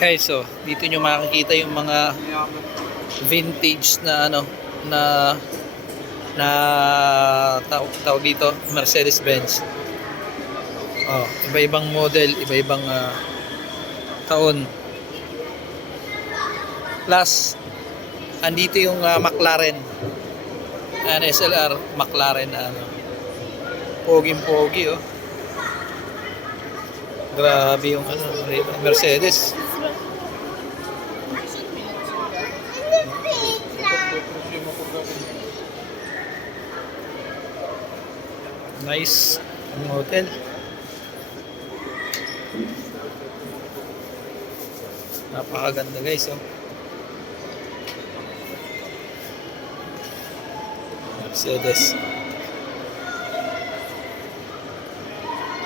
Guys, so dito nyo makikita yung mga vintage na na na tawag dito, Mercedes-Benz. Oh, iba-ibang model, iba-ibang taon. Plus andito yung McLaren. SLR McLaren poging-pogi oh. Grabe yung Mercedes. Nice ang hotel. Napakaganda guys oh. Mercedes.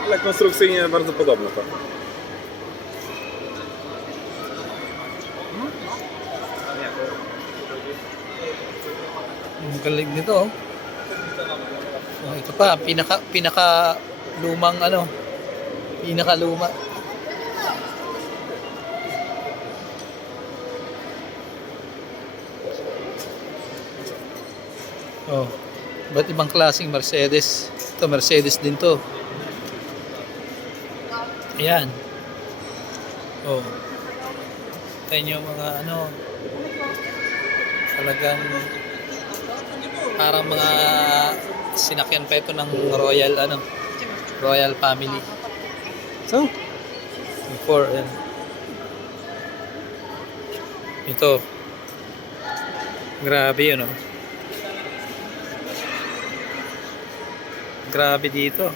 Ale konstrukcyjnie bardzo podobne to. Ang galing nito oh. Oh, ito pa pinaka lumang pinaka luma. Oh, ba't ibang klaseng Mercedes? Ito Mercedes din to. Ayan. Oh. Tayo nyo mga talagang parang mga sinakyan pa ito ng royal family. So, before ito. Grabe yun oh. Grabe dito.